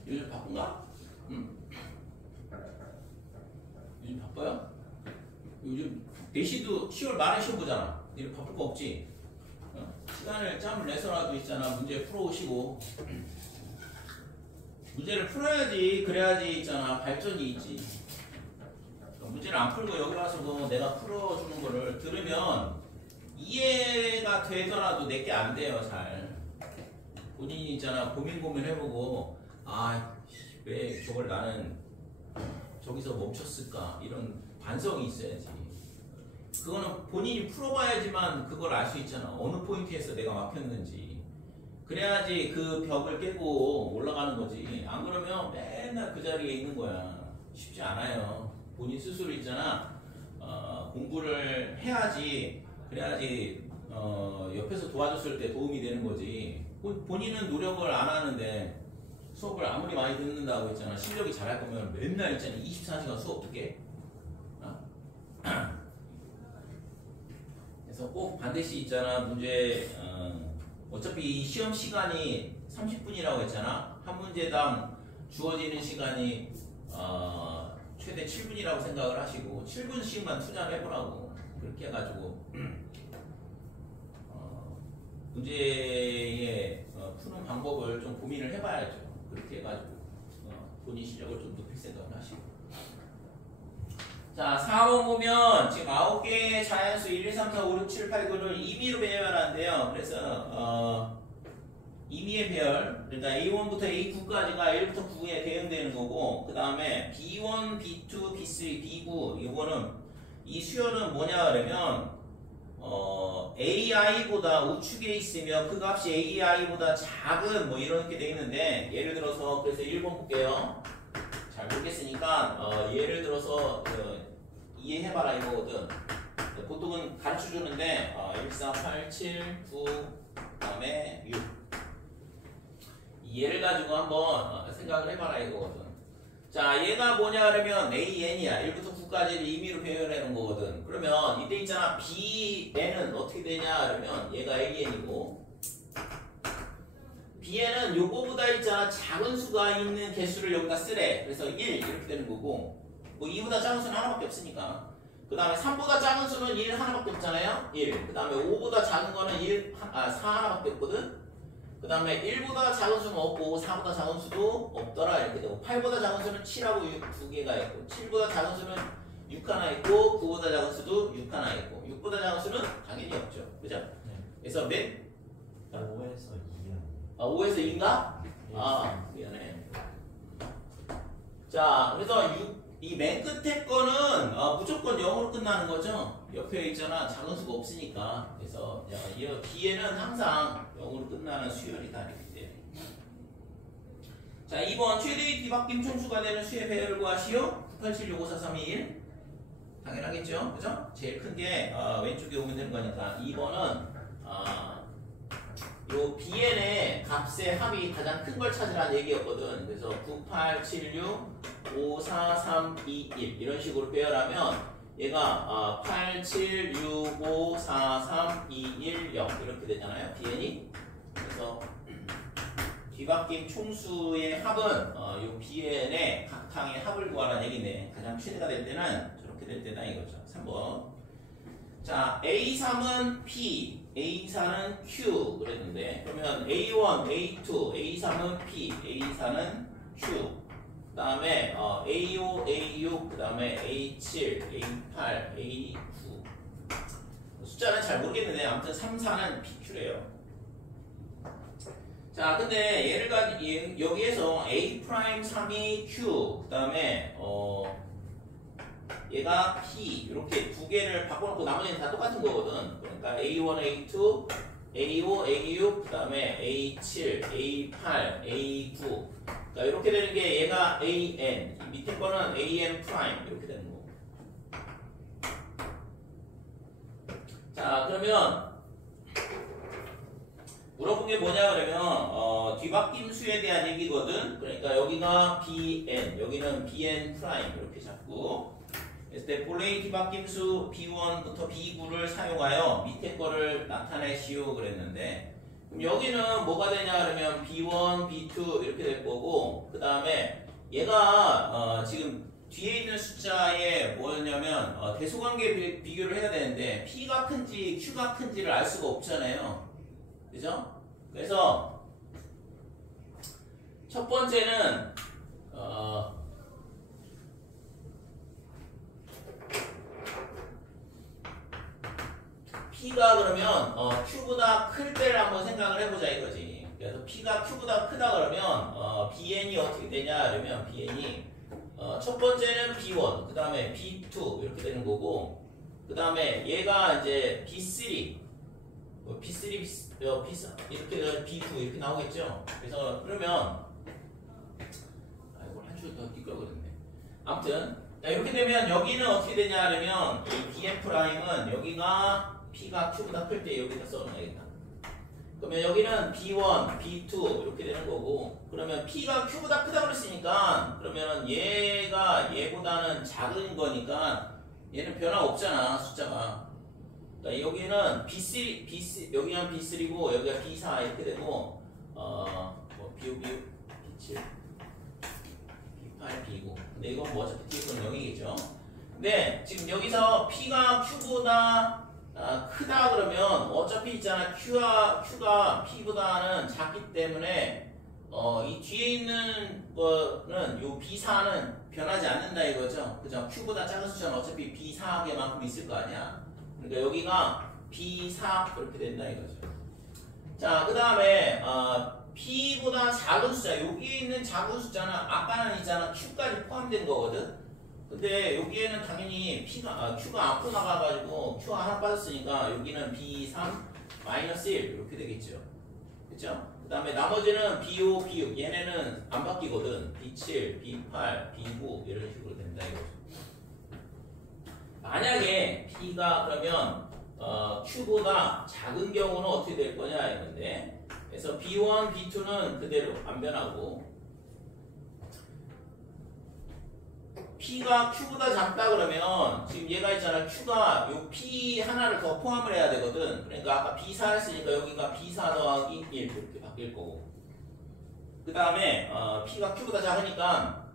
요즘 바쁜가? 요즘 바빠요? 요즘 내시도 10월 말에 시험 보잖아. 일 바쁠 거 없지? 시간을 짬을 내서라도 있잖아. 문제 풀어오시고 문제를 풀어야지 그래야지 있잖아 발전이 있지. 문제를 안 풀고 여기 와서 뭐 내가 풀어주는 거를 들으면 이해가 되더라도 내게 안 돼요 잘. 본인이 있잖아 고민해보고 왜 저걸 나는 저기서 멈췄을까 이런 반성이 있어야지. 그거는 본인이 풀어봐야지만 그걸 알 수 있잖아. 어느 포인트에서 내가 막혔는지. 그래야지 그 벽을 깨고 올라가는 거지. 안 그러면 맨날 그 자리에 있는 거야. 쉽지 않아요. 본인 스스로 있잖아. 공부를 해야지. 그래야지 옆에서 도와줬을 때 도움이 되는 거지. 본인은 노력을 안 하는데 수업을 아무리 많이 듣는다고 했잖아. 실력이 잘할 거면 맨날 있잖아. 24시간 수업 듣게. 그래서 꼭 반드시 있잖아. 문제 어차피 시험 시간이 30분이라고 했잖아. 한 문제당 주어지는 시간이 최대 7분이라고 생각을 하시고 7분씩만 투자를 해보라고. 그렇게 해가지고 문제의 푸는 방법을 좀 고민을 해봐야죠. 그렇게 해가지고 본인 실력을 좀 높일 생각을 하시고. 자 4번 보면 지금 9개의 자연수 1, 2, 3, 4, 5, 6, 7, 8, 9를 임의로 배열하는데요. 그래서 임의의 배열, 그러니까 A1부터 A9까지가 1부터 9에 대응되는 거고, 그 다음에 B1, B2, B3, B9 이거는 이 수열은 뭐냐 그러면 AI보다 우측에 있으면 그 값이 AI보다 작은 뭐 이렇게 돼 있는데, 예를 들어서 그래서 1번 볼게요. 잘 모르겠으니까 예를 들어서 이해해봐라 이거거든. 보통은 가르쳐 주는데 1, 4, 8, 7, 9, 그 다음에 6 이 예를 가지고 한번 생각을 해봐라 이거거든. 자 얘가 뭐냐 그러면 AN이야. 1부터 9까지를 임의로 표현해 놓은 거거든. 그러면 이때 있잖아 BN은 어떻게 되냐 그러면 얘가 AN이고 B에는 요거보다 있잖아 작은 수가 있는 개수를 여기다 쓰래. 그래서 1 이렇게 되는 거고 뭐 2보다 작은 수는 하나밖에 없으니까 그 다음에 3보다 작은 수는 1 하나밖에 없잖아요. 1. 그 다음에 5보다 작은 거는 4 하나밖에 없거든. 그 다음에 1보다 작은 수는 없고 4보다 작은 수도 없더라 이렇게 되고 8보다 작은 수는 7하고 6 두 개가 있고 7보다 작은 수는 6 하나 있고 9보다 작은 수도 6 하나 있고 6보다 작은 수는 당연히 없죠. 그죠? 네. 그래서 몇? 5에서 2요. 5에서 2인가? 아 미안해. 자 그래서 이 맨 끝에 거는 무조건 0으로 끝나는 거죠. 옆에 있잖아 작은 수가 없으니까. 그래서 이 B에는 항상 0으로 끝나는 수열이다 이렇게 돼요. 자 2번 최대의 뒤바뀜 총수가 되는 수의 배열을 구하시오. 987654321 당연하겠죠. 그죠? 제일 큰 게 왼쪽에 오면 되는 거니까 2번은 요 BN의 값의 합이 가장 큰 걸 찾으라는 얘기였거든. 그래서 9876 54321 이런 식으로 배열하면 얘가 876543210 이렇게 되잖아요. BN이. 그래서 뒤바뀜 총수의 합은 요 BN의 각 항의 합을 구하라는 얘기네. 가장 최대가 될 때는 저렇게 될 때다 이거죠. 3번. 자, A3은 P, A4는 Q 그랬는데 그러면 A1, A2, A3은 P, A4는 Q 그 다음에 A5, A6, 그 다음에 A7, A8, A9 숫자는 잘 모르겠는데 아무튼 3, 4는 PQ래요. 자, 근데 얘를 가지고 여기에서 A'3이 Q 그 다음에 얘가 P 이렇게 두 개를 바꿔놓고 나머지는 다 똑같은 거거든. 그러니까 A1, A2, A5, A6, 그 다음에 A7, A8, A9 그러니까 이렇게 되는 게 얘가 AN 밑에 거는 AN 프라임 이렇게 되는 거. 자 그러면 물어본 게 뭐냐 그러면 뒤바뀜 수에 대한 얘기거든. 그러니까 여기가 BN 여기는 BN 프라임 이렇게 잡고 그랬을 때 본래의 뒤바뀜수 B1부터 B9를 사용하여 밑에 거를 나타내시오 그랬는데 그럼 여기는 뭐가 되냐 그러면 B1, B2 이렇게 될 거고 그 다음에 얘가 지금 뒤에 있는 숫자에 뭐였냐면 대소관계 비교를 해야 되는데 P가 큰지 Q가 큰지를 알 수가 없잖아요. 그죠? 그래서 첫 번째는 P가 그러면 Q보다 클 때를 한번 생각을 해보자 이거지. 그래서 P가 Q보다 크다 그러면 BN이 어떻게 되냐 그러면 BN이 첫 번째는 B1 그 다음에 B2 이렇게 되는 거고 그 다음에 얘가 이제 B3 B3 이렇게 B2 이렇게 나오겠죠. 그래서 그러면 이걸 한 줄 더 띄걸 그랬네. 아무튼 자, 이렇게 되면 여기는 어떻게 되냐 그러면 이 BN 프라임은 여기가 P가 Q보다 클 때 여기다 써놔야겠다. 그러면 여기는 B1, B2 이렇게 되는 거고 그러면 P가 Q보다 크다 그랬으니까 그러면 얘가 얘보다는 작은 거니까 얘는 변화 없잖아 숫자가. 그러니까 여기는 B3, 여기는 B3고 여기가 B4 이렇게 되고 B5, B7, B8, B9 근데 이건 뭐 어차피 T는 0이겠죠. 근데 지금 여기서 P가 Q보다 크다 그러면 어차피 있잖아 Q가 P보다는 작기 때문에 이 뒤에 있는 거는 요 B4는 변하지 않는다 이거죠. 그죠? Q보다 작은 숫자는 어차피 B4개만큼 있을 거 아니야. 그러니까 여기가 B4 그렇게 된다 이거죠. 자, 그 다음에 P보다 작은 숫자 여기 있는 작은 숫자는 아까는 있잖아 Q까지 포함된 거거든. 근데 여기에는 당연히 Q가 앞으로 나가가지고 Q 하나 빠졌으니까 여기는 B3 마이너스 1 이렇게 되겠죠. 그쵸? 그 다음에 나머지는 B5, B6 얘네는 안 바뀌거든. B7, B8, B9 이런 식으로 된다 이거죠. 만약에 P가 그러면 Q보다 작은 경우는 어떻게 될 거냐 이건데 그래서 B1, B2는 그대로 안 변하고 P가 Q보다 작다 그러면 지금 얘가 있잖아 Q가 요 P 하나를 더 포함을 해야 되거든. 그러니까 아까 B4 했으니까 여기가 B4 더하기 1 이렇게 바뀔 거고 그 다음에 P가 Q보다 작으니까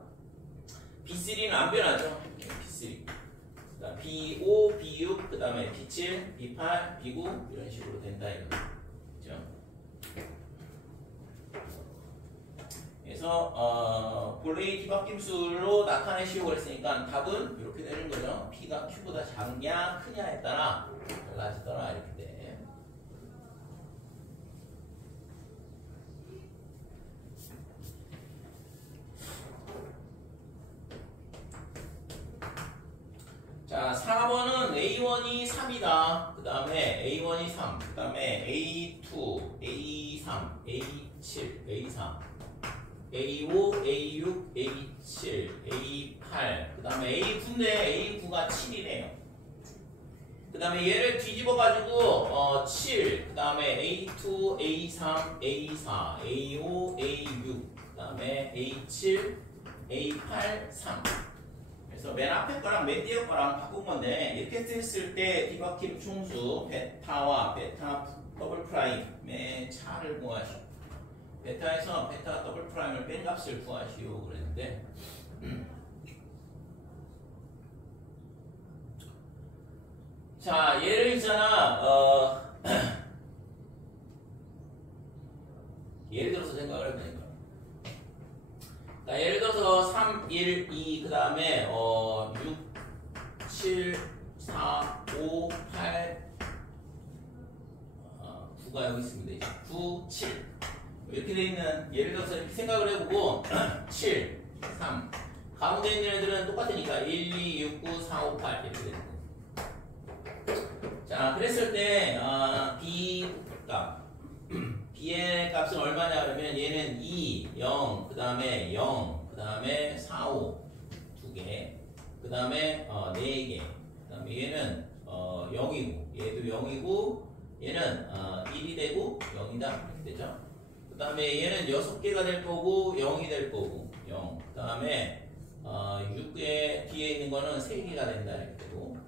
B3는 안 변하죠. B3. 그다음 B5, B6, 그 다음에 B7, B8, B9 이런 식으로 된다 이거. 그죠? 그래서 볼레이 뒤바뀜수로 나타내시오 그랬으니까 답은 이렇게 되는 거죠. P가 Q보다 작냐 크냐에 따라 달라지더라 이렇게 돼. 자, 4번은 A1이 3이다. 그 다음에 A1이 3, 그 다음에 A2, A3, A7, A4, A5, A6, A7, A8, 그 다음에 A9인데 A9가 7이네요. 그 다음에 얘를 뒤집어가지고 7, 그 다음에 A2, A3, A4, A5, A6, 그 다음에 A7, A8, 3. 그래서 맨 앞에 거랑 맨 뒤에 거랑 바꾼 건데 이렇게 했을 때 뒤바뀜 총수 베타와 베타 더블 프라임의 차를 구하시오. 베타에서 베타 더블 프라임을 뺀 값을 구하시오 그랬는데 자 얘를 있잖아 예를 들어서 생각을 해보니까 자, 예를 들어서 3, 1, 2, 그 다음에 6, 7, 4, 5, 8, 9가 여기 있습니다. 이제 9, 7 이렇게 돼 있는 예를 들어서 이렇게 생각을 해보고 7, 3 가운데 있는 애들은 똑같으니까 1, 2, 6, 9, 4, 5, 8 이렇게 되는 거예요. 자, 그랬을 때 B 값 B의 값은 얼마냐 그러면 얘는 2, 0, 그 다음에 0, 그 다음에 4, 5 2개, 그 다음에 4개, 그 다음에 얘는 0이고 얘도 0이고 얘는 1이 되고 0이다 이렇게 되죠. 그 다음에 얘는 6개가 될 거고 0이 될 거고 0, 그 다음에 6개 뒤에 있는 거는 3개가 된다 이렇게 되고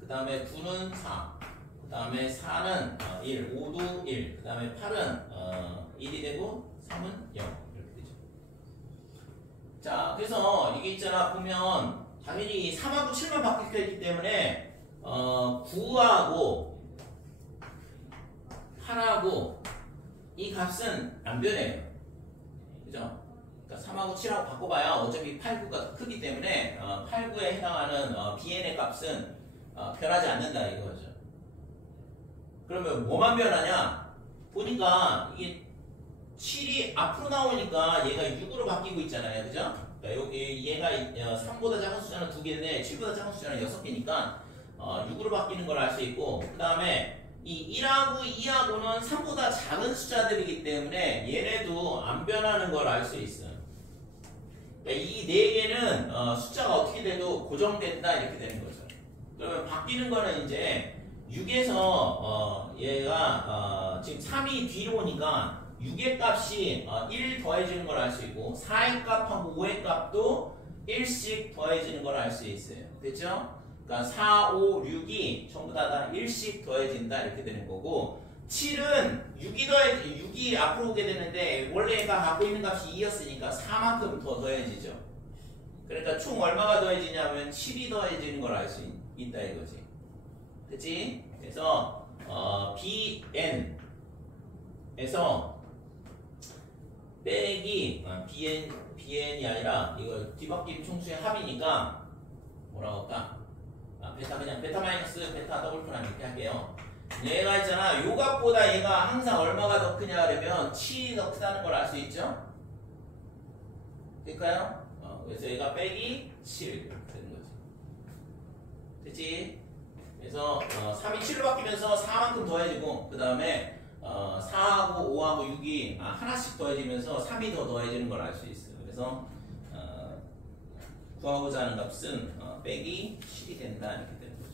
그 다음에 9는 4, 그 다음에 4는 1, 5도 1, 그 다음에 8은 1이 되고 3은 0 이렇게 되죠. 자, 그래서 이게 있잖아 보면 당연히 3하고 7만 바뀌게 되기 때문에 9하고 8하고 이 값은 안 변해요. 그죠? 그러니까 3하고 7하고 바꿔봐야 어차피 8, 9가 크기 때문에 8, 9에 해당하는 BN의 값은 변하지 않는다 이거죠. 그러면 뭐만 변하냐? 보니까 이게 7이 앞으로 나오니까 얘가 6으로 바뀌고 있잖아요. 그죠? 그러니까 여기 얘가 3보다 작은 숫자는 2개인데 7보다 작은 숫자는 6개니까 6으로 바뀌는 걸 알 수 있고 그 다음에 이 1하고 2하고는 3보다 작은 숫자들이기 때문에 얘네도 안 변하는 걸 알 수 있어요. 그러니까 이 4개는 숫자가 어떻게 돼도 고정된다 이렇게 되는 거죠. 그러면 바뀌는 거는 이제 6에서 얘가 지금 3이 뒤로 오니까 6의 값이 1 더해지는 걸 알 수 있고 4의 값하고 5의 값도 1씩 더해지는 걸 알 수 있어요. 됐죠? 그러니까 4, 5, 6이 전부 다 1씩 더해진다 이렇게 되는 거고 7은 6이 앞으로 오게 되는데 원래 얘가 갖고 있는 값이 2였으니까 4만큼 더 더해지죠. 그러니까 총 얼마가 더해지냐면 7이 더해지는 걸 알 수 있다 이거지. 그치? 그래서 BN에서 빼기 BN이 아니라 이거 뒤바뀜 총수의 합이니까 뭐라고 할까? 베타 그냥 베타 마이너스 베타 더블 프라임 이렇게 할게요. 얘가 있잖아 요 값보다 얘가 항상 얼마가 더 크냐 그러면 7이 더 크다는 걸 알 수 있죠? 될까요? 그래서 얘가 빼기 7 이렇게 되는 거지. 됐지? 그래서 3이 7로 바뀌면서 4만큼 더해지고 그 다음에 4하고 5하고 6이 하나씩 더해지면서 3이 더 더해지는 걸 알 수 있어요. 그래서 구하고자 하는 값은 빼기 7이 된다 이렇게 되는 거죠.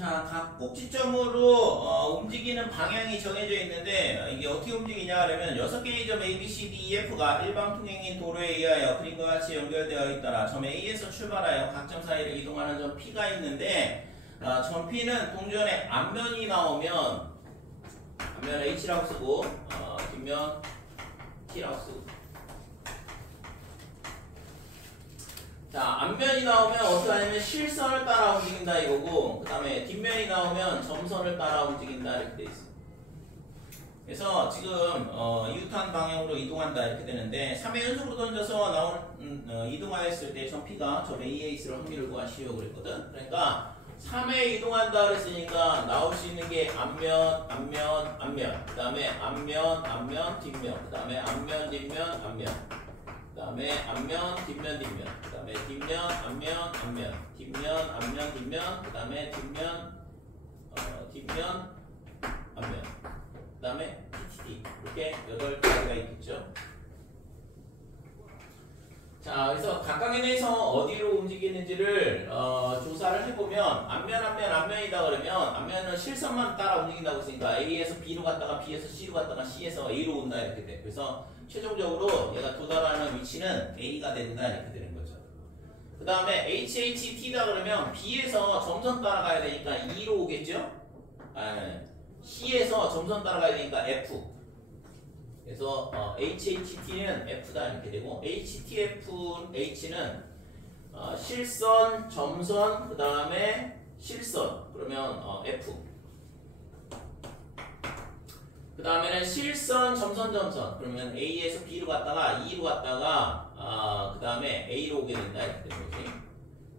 자, 각 꼭지점으로 움직이는 방향이 정해져 있는데 이게 어떻게 움직이냐 하면 6개의 점 A, B, C, D, E, F가 일방통행인 도로에 의하여 그림과 같이 연결되어 있더라. 점 A에서 출발하여 각 점 사이를 이동하는 점 P가 있는데 점 P는 동전의 앞면이 나오면 앞면 H라고 쓰고 뒷면 T라고 쓰고. 자, 앞면이 나오면 어떻게 하냐면 실선을 따라 움직인다 이거고, 그 다음에 뒷면이 나오면 점선을 따라 움직인다 이렇게 돼 있어. 그래서 지금 U탄 방향으로 이동한다 이렇게 되는데 3회 연속으로 던져서 이동하였을 때 점 P가 점 A에 있을 확률을 구하시오 그랬거든. 그러니까 3회 이동한다 그랬으니까 나올 수 있는 게 앞면, 앞면, 앞면, 그 다음에 앞면, 앞면, 뒷면, 그 다음에 앞면, 뒷면, 앞면, 그 다음에 앞면, 뒷면, 뒷면, 그 다음에 뒷면, 앞면, 앞면, 뒷면, 앞면, 뒷면, 그 다음에 뒷면, 뒷면, 앞면, 그 다음에 TTD 이렇게 8가지가 있겠죠. 자, 그래서 각각에 대해서 어디로 움직이는지를 조사를 해보면 앞면, 앞면, 앞면이다 그러면 앞면은 실선만 따라 움직인다고 했으니까 A에서 B로 갔다가 B에서 C로 갔다가 C에서 A로 온다 이렇게 돼. 그래서 최종적으로 얘가 도달하는 위치는 A가 된다 이렇게 되는 거죠. 그 다음에 HHT다 그러면 B에서 점선 따라가야 되니까 E로 오겠죠? C에서 점선 따라가야 되니까 F. 그래서 HHT는 F다 이렇게 되고 HTFH는 실선, 점선, 그 다음에 실선 그러면 F. 그 다음에는 실선, 점선, 점선 그러면 A에서 B로 갔다가 E로 갔다가 그 다음에 A로 오게 된다 이렇게 되는 거지.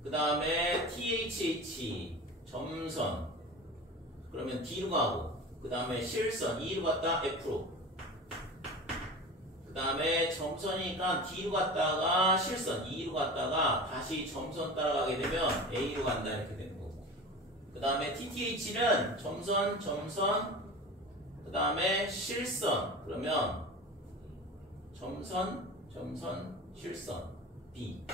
그 다음에 THH 점선 그러면 D로 가고 그 다음에 실선 E로 갔다 F로 그 다음에 점선이니까 D로 갔다가 실선 E로 갔다가 다시 점선 따라가게 되면 A로 간다 이렇게 되는 거고 그 다음에 TTH는 점선, 점선 그 다음에 실선 그러면 점선, 점선, 실선 B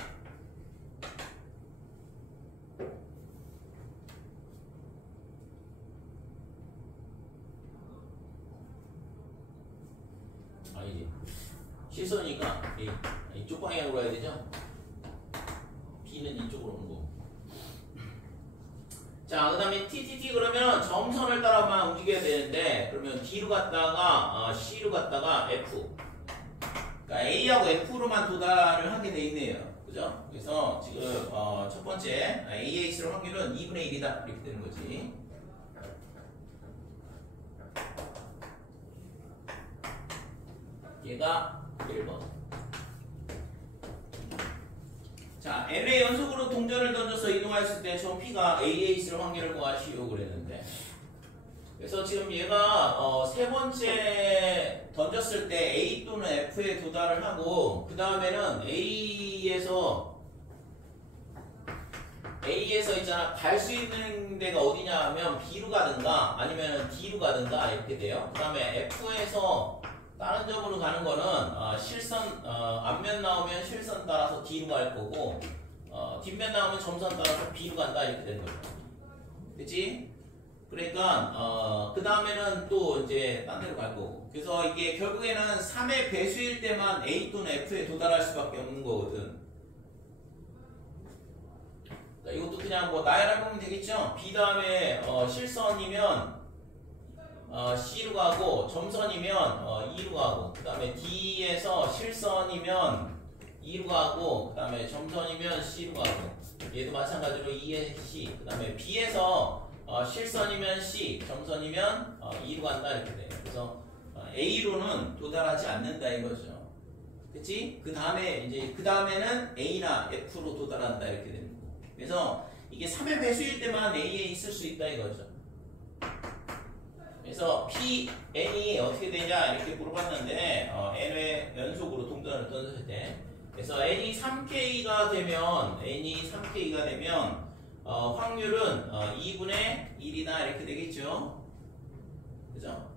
아니지 실선이니까 이쪽 방향으로 가야 되죠. B는 이쪽으로 오는 거고. 자, 그 다음에 TTT 그러면 점선을 따라만 움직여야 되는데 그러면 D로 갔다가 C로 갔다가 F 그러니까 A하고 F로만 도달을 하게 돼 있네요. 그죠? 그래서 지금 첫 번째 A에 있을 확률은 2분의 1이다 이렇게 되는 거지. 얘가 1번. 자, N회 연속으로 동전을 던져서 이동했을 때 점 P가 A에 있을 확률을 구하시오 그랬는데 그래서 지금 얘가 세 번째 던졌을 때 A 또는 F에 도달을 하고 그 다음에는 A에서 있잖아 갈 수 있는 데가 어디냐 하면 B로 가든가 아니면 D로 가든가 이렇게 돼요. 그 다음에 F에서 다른 점으로 가는 거는 실선 앞면 나오면 실선 따라서 D로 갈 거고 뒷면 나오면 점선 따라서 B로 간다 이렇게 되는 거죠. 그치? 그러니까 그 다음에는 또 이제 딴 데로 갈 거고 그래서 이게 결국에는 3의 배수일 때만 A 또는 F에 도달할 수밖에 없는 거거든. 이것도 그냥 뭐 나열해 보면 되겠죠? B 다음에 실선이면 C로 가고 점선이면 E로 가고 그 다음에 D에서 실선이면 E로 가고 그 다음에 점선이면 C로 가고 얘도 마찬가지로 E에 C 그 다음에 B에서 실선이면 C 점선이면 E로 간다 이렇게 돼요. 그래서 A로는 도달하지 않는다 이거죠. 그치? 그 다음에는 A나 F로 도달한다 이렇게 되는 거고 그래서 이게 3의 배수일 때만 A에 있을 수 있다 이거죠. 그래서 P, N이 어떻게 되냐 이렇게 물어봤는데 N회 연속으로 동전을 던졌을 때 그래서 N이 3K가 되면 확률은 2분의 1이다 이렇게 되겠죠. 그죠?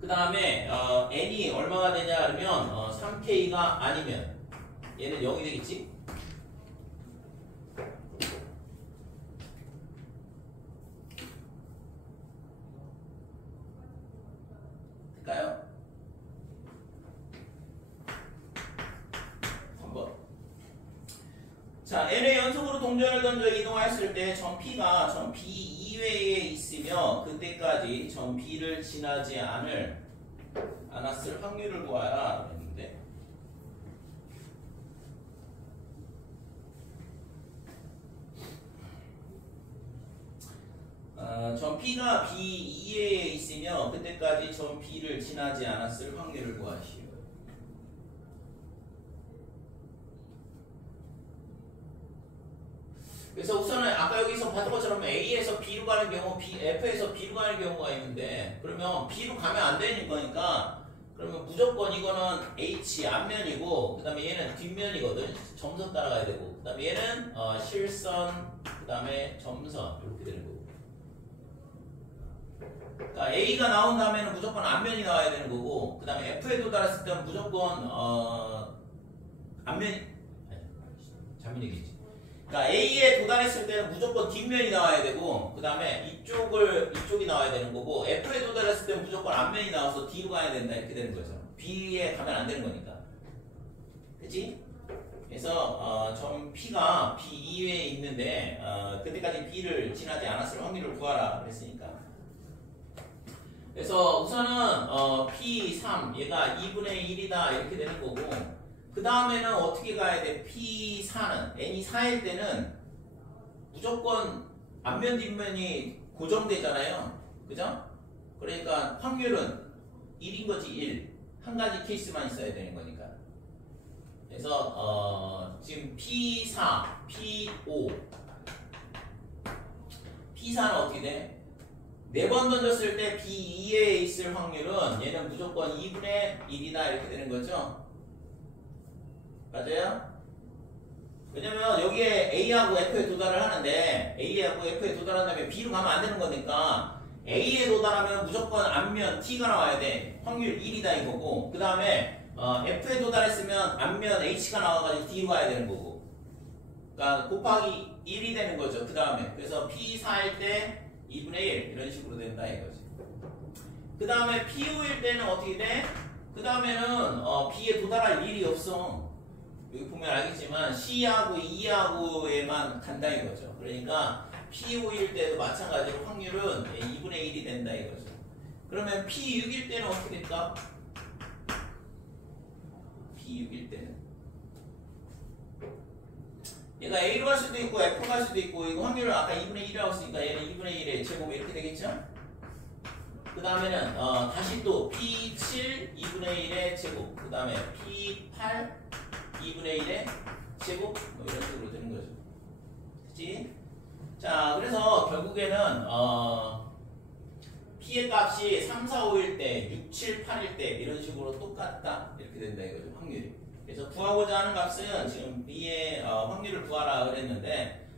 그 다음에 N이 얼마가 되냐 그러면 3K가 아니면 얘는 0이 되겠지? 통전을 던져 이동했을 때 점 P가 점 B 이외에 있으며 그때까지 점 B를 지나지 않았을 확률을 구하라 그랬는데 점 P가 B 이외에 있으며 그때까지 점 B를 지나지 않았을 확률을 구하시오. 그래서 우선은 아까 여기서 봤던 것처럼 A에서 B로 가는 경우, F에서 B로 가는 경우가 있는데 그러면 B로 가면 안 되는 거니까 그러면 무조건 이거는 H 앞면이고 그 다음에 얘는 뒷면이거든. 점선 따라가야 되고 그 다음에 얘는 실선 그 다음에 점선 이렇게 되는 거고 그러니까 A가 나온 다음에는 무조건 앞면이 나와야 되는 거고 그 다음에 F에 도달했을 때는 무조건 앞면이 잘못 얘기했지. 그러니까 A에 도달했을 때는 무조건 뒷면이 나와야 되고 그 다음에 이쪽이 나와야 되는 거고 F에 도달했을 때는 무조건 앞면이 나와서 D로 가야 된다 이렇게 되는 거죠. B에 가면 안 되는 거니까. 그치? 그래서 점 P가 B 이외에 있는데 그때까지 B를 지나지 않았을 확률을 구하라 그랬으니까 그래서 우선은 P3 얘가 2분의 1이다 이렇게 되는 거고 그 다음에는 어떻게 가야 돼? P4는 n이 4일 때는 무조건 앞면 뒷면이 고정되잖아요. 그죠? 그러니까 확률은 1인 거지 1. 한 가지 케이스만 있어야 되는 거니까. 그래서 지금 P4, P5 P4는 어떻게 돼? 4번 던졌을 때 B2에 있을 확률은 얘는 무조건 2분의 1이다 이렇게 되는 거죠. 맞아요? 왜냐면 여기에 A하고 F에 도달을 하는데 A하고 F에 도달한 다음에 B로 가면 안 되는 거니까 A에 도달하면 무조건 앞면 T가 나와야 돼. 확률 1이다 이거고 그 다음에 F에 도달했으면 앞면 H가 나와가지고 D로 가야 되는 거고 그러니까 곱하기 1이 되는 거죠. 그 다음에 그래서 P4일 때 2분의 1 이런 식으로 된다 이거지. 그 다음에 P5일 때는 어떻게 돼? 그 다음에는 B에 도달할 일이 없어. 여기 보면 알겠지만 C하고 E하고에만 간다 이거죠. 그러니까 P5일 때도 마찬가지로 확률은 2분의 1이 된다 이거죠. 그러면 P6일 때는 어떻게 될까? P6일 때는 얘가 A로 갈 수도 있고 F로 갈 수도 있고 이거 확률을 아까 2분의 1이라고 했으니까 얘는 2분의 1의 제곱이 이렇게 되겠죠? 그 다음에는 다시 또 P7 2분의 1의 제곱 그 다음에 P8 2분의 1의 제곱 뭐 이런 식으로 되는 거죠. 그치? 자 그래서 결국에는 P의 값이 3, 4, 5일 때 6, 7, 8일 때 이런 식으로 똑같다 이렇게 된다 이거죠. 확률이. 그래서 구하고자 하는 값은 지금 B의 확률을 구하라 그랬는데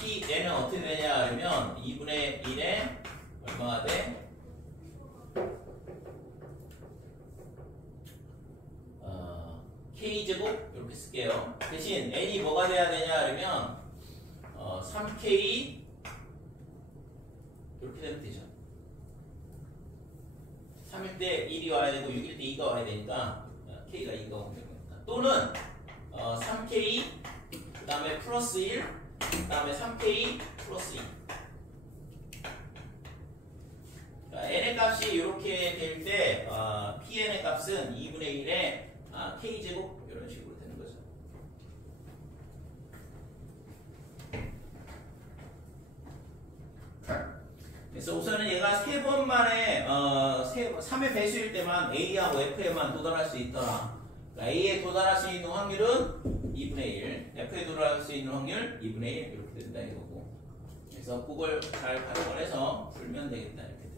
Pn은 어떻게 되냐 그러면 2분의 1에 얼마가 돼? K제곱 이렇게 쓸게요. 대신 n이 뭐가 돼야 되냐 그러면 3K 이렇게 되면 되죠. 3일 때 1이 와야 되고 6일 때 2가 와야 되니까 K가 2가 오면 되는 거니까 또는 3K 그 다음에 플러스 1 그 다음에 3K 플러스 2 n의 값이 이렇게 될 때 Pn의 값은 2분의 1에 K제곱 이런 식으로 되는 거죠. 그래서 우선은 얘가 3번 만에 3의 배수일 때만 A하고 F에만 도달할 수 있더라. 그러니까 A에 도달할 수 있는 확률은 2분의 1 F에 도달할 수 있는 확률 2분의 1 이렇게 된다 이거고 그래서 그걸 잘 활용을 해서 풀면 되겠다 이렇게